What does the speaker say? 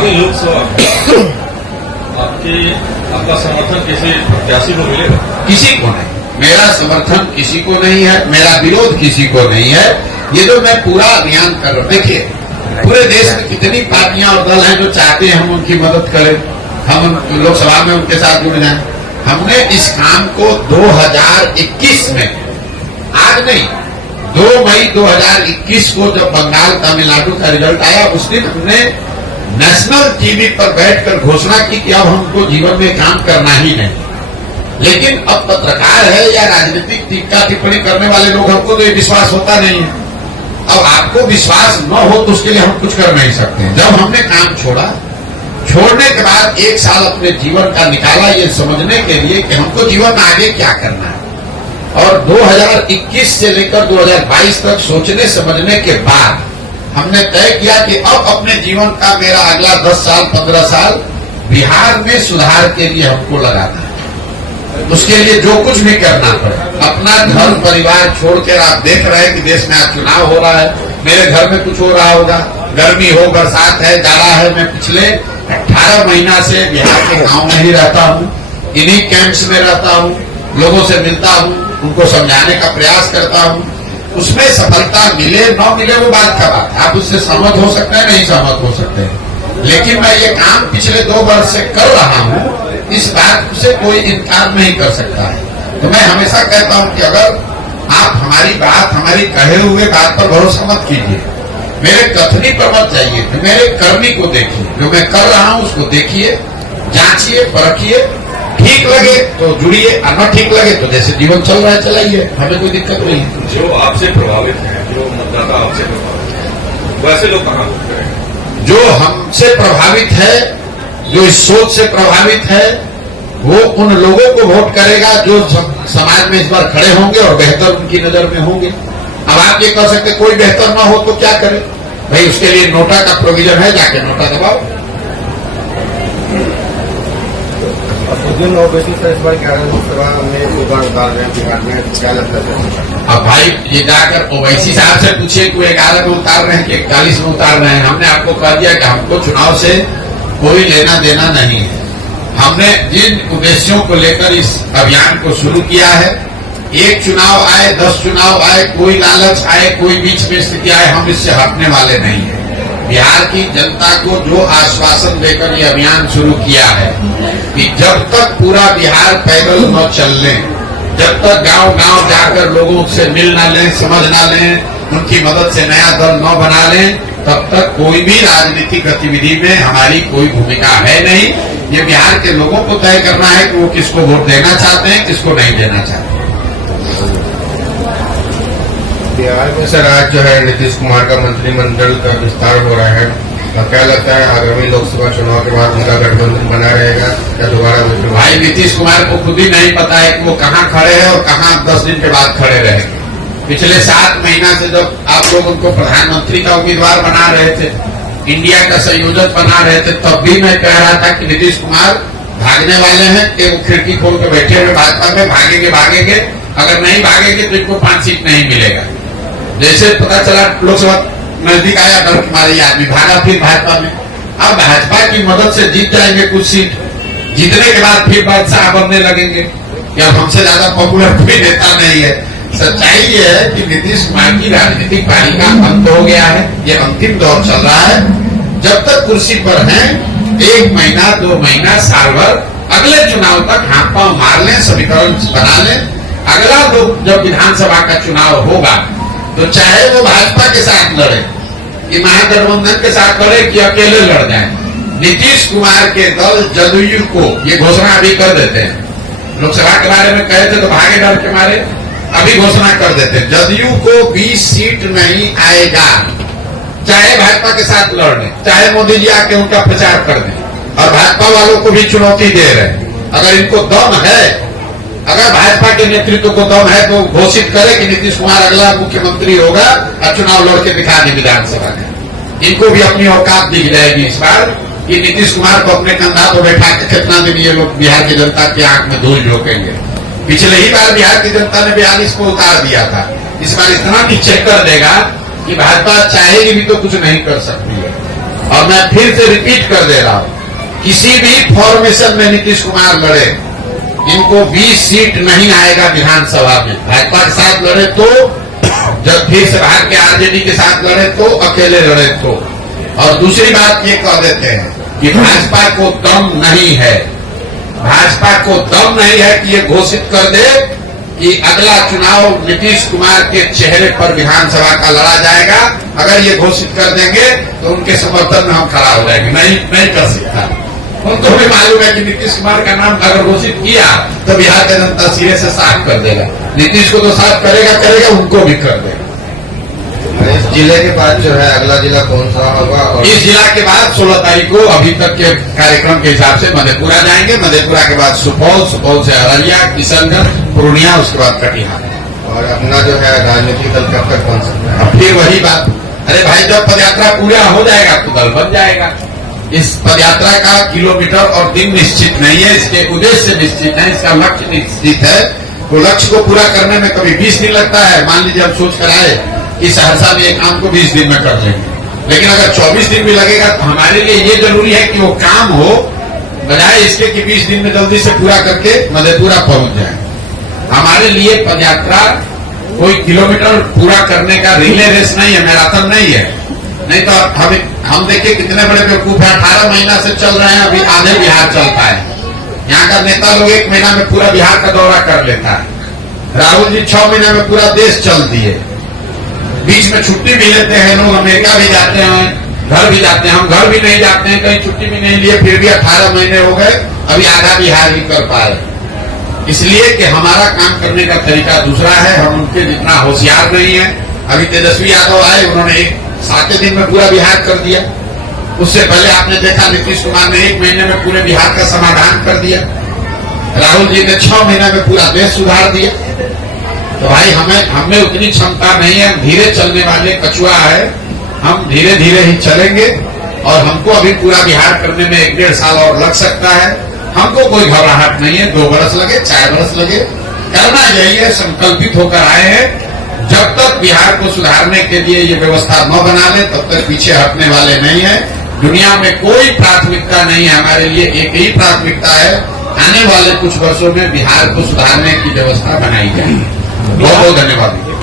आगामी लोकसभा आपका समर्थन किसी प्रत्याशी को मिलेगा? किसी को नहीं, मेरा समर्थन किसी को नहीं है, मेरा विरोध किसी को नहीं है। ये जो मैं पूरा अभियान कर रहा हूं, देखिए पूरे देश में कितनी पार्टियां और दल हैं जो चाहते हैं हम उनकी मदद करें, हम लोकसभा में उनके साथ जुड़ जाएं। हमने इस काम को 2021 में, आज नहीं, 2 मई 2021 को जब बंगाल तमिलनाडु का रिजल्ट आया, उस दिन हमने नेशनल टीवी पर बैठकर घोषणा की कि अब हमको जीवन में काम करना ही नहीं। लेकिन अब पत्रकार है या राजनीतिक टीका टिप्पणी करने वाले लोग, हमको तो ये विश्वास होता नहीं है। अब आपको विश्वास न हो तो उसके लिए हम कुछ कर नहीं सकते। जब हमने काम छोड़ा, छोड़ने के बाद 1 साल अपने जीवन का निकाला ये समझने के लिए कि हमको जीवन में आगे क्या करना है, और 2021 से लेकर 2022 तक सोचने समझने के बाद हमने तय किया कि अब अपने जीवन का मेरा अगला 10 साल 15 साल बिहार में सुधार के लिए हमको लगाना है। उसके लिए जो कुछ भी करना पड़े, अपना घर परिवार छोड़कर, आप देख रहे हैं कि देश में आज चुनाव हो रहा है, मेरे घर में कुछ हो रहा होगा, गर्मी हो, बरसात है, जाड़ा है, मैं पिछले 18 महीना से बिहार के गांव में ही रहता हूँ, इन्हीं कैंप्स में रहता हूँ, लोगों से मिलता हूँ, उनको समझाने का प्रयास करता हूँ। उसमें सफलता मिले न मिले वो बात का बात है, आप उससे सहमत हो सकते हैं, नहीं सहमत हो सकते हैं, लेकिन मैं ये काम पिछले 2 वर्ष से कर रहा हूँ, इस बात से कोई इनकार नहीं कर सकता है। तो मैं हमेशा कहता हूँ कि अगर आप हमारी बात, हमारी कहे हुए बात पर भरोसा मत कीजिए, मेरे कथनी पर मत जाइए, तो मेरे करनी को देखिए, जो मैं कर रहा हूँ उसको देखिए, जांचिए, परखिए, ठीक लगे तो जुड़िए, और न ठीक लगे तो जैसे जीवन चल रहा है चलाइए, हमें कोई दिक्कत नहीं है। जो आपसे प्रभावित है, जो मतदाता आपसे प्रभावित है, वैसे लोग कहाँ वोट करेंगे? जो हमसे प्रभावित है, जो इस सोच से प्रभावित है, वो उन लोगों को वोट करेगा जो समाज में इस बार खड़े होंगे और बेहतर उनकी नजर में होंगे। अब आप ये कह सकते कोई बेहतर ना हो तो क्या करे भाई, उसके लिए नोटा का प्रोविजन है, जाके नोटा दबाओ। क्या लगता है? अब भाई ये जाकर ओवैसी साहब से पूछिए कि 11 में उतार रहे हैं कि 41 में उतार रहे हैं। हमने आपको कह दिया कि हमको चुनाव से कोई लेना देना नहीं है। हमने जिन उद्देश्यों को लेकर इस अभियान को शुरू किया है, एक चुनाव आए, 10 चुनाव आए, कोई लालच आए, कोई बीच में स्थिति आए, हम इससे हटने वाले नहीं है। बिहार की जनता को जो आश्वासन देकर ये अभियान शुरू किया है कि जब तक पूरा बिहार पैदल न चल लें, जब तक गांव-गांव जाकर लोगों से मिल ना लें, समझ ना लें, उनकी मदद से नया दल न बना लें, तब तक कोई भी राजनीतिक गतिविधि में हमारी कोई भूमिका है नहीं। ये बिहार के लोगों को तय करना है कि वो किसको वोट देना चाहते हैं, किसको नहीं देना चाहते हैं। बिहार में सर आज जो है नीतीश कुमार का मंत्रिमंडल का विस्तार हो रहा है, तो क्या लगता है आगामी लोकसभा चुनाव के बाद उनका गठबंधन बना रहेगा या दोबारा? भाई नीतीश कुमार को खुद ही नहीं पता है कि वो कहाँ खड़े हैं और कहाँ 10 दिन के बाद खड़े रहेंगे। पिछले 7 महीना से जब आप लोग उनको प्रधानमंत्री का उम्मीदवार बना रहे थे, इंडिया का संयोजक बना रहे थे, तब भी मैं कह रहा था कि नीतीश कुमार भागने वाले हैं कि वो खिड़की खोल के बैठे हुए भाजपा में भागेंगे, अगर नहीं भागेंगे तो इनको 5 सीट नहीं मिलेगा। जैसे पता चला लोकसभा नजदीक आया, डर के मारे आदमी भागा फिर भाजपा में। अब भाजपा की मदद से जीत जाएंगे कुछ सीट, जीतने के बाद फिर बादशाह बनने लगेंगे कि अब हमसे ज्यादा पॉपुलर कोई नेता नहीं है। सच्चाई ये है कि नीतीश कुमार की राजनीतिक पारी का अंत हो गया है, ये अंतिम दौर चल रहा है। जब तक कुर्सी पर हैं, 1 महीना 2 महीना साल भर, अगले चुनाव तक हाथ पांव मार लें, समीकरण बना लें। अगला लोग जब विधानसभा का चुनाव होगा तो चाहे वो भाजपा के साथ लड़े, कि महागठबंधन के साथ लड़े, कि अकेले लड़ जाए, नीतीश कुमार के दल जदयू को ये घोषणा अभी कर देते हैं। लोकसभा के बारे में कहे थे तो भागे डर के मारे, अभी घोषणा कर देते हैं जदयू को 20 सीट नहीं आएगा, चाहे भाजपा के साथ लड़ लें, चाहे मोदी जी आके उनका प्रचार कर दें। और भाजपा वालों को भी चुनौती दे रहे हैं, अगर इनको दम है, अगर भाजपा के नेतृत्व को दम है तो घोषित करे कि नीतीश कुमार अगला मुख्यमंत्री होगा और चुनाव लड़ के दिखा दे विधानसभा में। इनको भी अपनी औकात दिख जाएगी इस बार कि नीतीश कुमार को अपने कंधा पर बैठा के कितना दिन ये लोग बिहार की जनता की आंख में धूल झोंकेंगे। पिछले ही बार बिहार की जनता ने 42 को उतार दिया था, इस बार इतना नीचे कर देगा कि भाजपा चाहेगी भी तो कुछ नहीं कर सकती है। और मैं फिर से रिपीट कर दे रहा हूं, किसी भी फॉर्मेशन में नीतीश कुमार लड़े, इनको 20 सीट नहीं आएगा विधानसभा में। भाजपा के साथ लड़े तो, जब फिर से भाग के आरजेडी के साथ लड़े तो, अकेले लड़े तो। और दूसरी बात ये कह देते हैं कि भाजपा को दम नहीं है, भाजपा को दम नहीं है कि ये घोषित कर दे कि अगला चुनाव नीतीश कुमार के चेहरे पर विधानसभा का लड़ा जाएगा। अगर ये घोषित कर देंगे तो उनके समर्थन में हम खड़ा हो जाएंगे। नहीं कर सकता। उनको भी मालूम है कि नीतीश कुमार का नाम अगर घोषित किया तो बिहार का जनता सिरे से साफ कर देगा। नीतीश को तो साफ करेगा, उनको भी कर देगा। इस जिले के बाद जो है अगला जिला कौन सा होगा? और इस जिला के बाद 16 तारीख को अभी तक के कार्यक्रम के हिसाब से मधेपुरा जाएंगे, मधेपुरा के बाद सुपौल, सुपौल से अररिया, किशनगंज, पूर्णिया, उसके बाद कटिहार। और अपना जो है राजनीतिक दल कब तक बन सकता है? अब फिर वही बात, अरे भाई जब पदयात्रा पूरा हो जाएगा तो दल बन जाएगा। इस पदयात्रा का किलोमीटर और दिन निश्चित नहीं है, इसके उद्देश्य निश्चित है, इसका लक्ष्य निश्चित है। तो लक्ष्य को पूरा करने में कभी 20 दिन लगता है। मान लीजिए हम सोच कर आए कि सहरसा में एक काम को 20 दिन में कर लेंगे, लेकिन अगर 24 दिन भी लगेगा तो हमारे लिए ये जरूरी है कि वो काम हो, बजाय इसके कि 20 दिन में जल्दी से पूरा करके मधेपुरा पहुंच जाए। हमारे लिए पदयात्रा कोई किलोमीटर पूरा करने का रिले रेस नहीं है, मैराथन नहीं है। नहीं तो हम देखिए कितने बड़े बेवकूफ है, 18 महीना से चल रहे हैं, अभी आधे बिहार चलता है। यहाँ का नेता लोग 1 महीना में पूरा बिहार का दौरा कर लेता है। राहुल जी 6 महीने में पूरा देश चल दिए। बीच में छुट्टी भी लेते हैं लोग, अमेरिका भी जाते हैं, घर भी जाते हैं। हम घर भी नहीं जाते हैं, कहीं छुट्टी भी नहीं लिए, फिर भी 18 महीने हो गए, अभी आधा बिहार ही कर पाए। इसलिए कि हमारा काम करने का तरीका दूसरा है, हम उनके जितना होशियार नहीं है। अभी तेजस्वी यादव आए, उन्होंने 7 दिन में पूरा बिहार कर दिया। उससे पहले आपने देखा नीतीश कुमार ने 1 महीने में पूरे बिहार का समाधान कर दिया। राहुल जी ने 6 महीने में पूरा देश सुधार दिया। तो भाई हमें उतनी क्षमता नहीं है, हम धीरे चलने वाले कछुआ है, हम धीरे धीरे ही चलेंगे। और हमको अभी पूरा बिहार करने में 1-1.5 साल और लग सकता है। हमको कोई घबराहट नहीं है, 2 बरस लगे, 4 बरस लगे, करना यही है, संकल्पित होकर आए हैं। जब तक बिहार को सुधारने के लिए ये व्यवस्था न बना ले तब तक पीछे हटने वाले नहीं है। दुनिया में कोई प्राथमिकता नहीं है, हमारे लिए एक ही प्राथमिकता है, आने वाले कुछ वर्षों में बिहार को सुधारने की व्यवस्था बनाई जाएगी। बहुत बहुत धन्यवाद।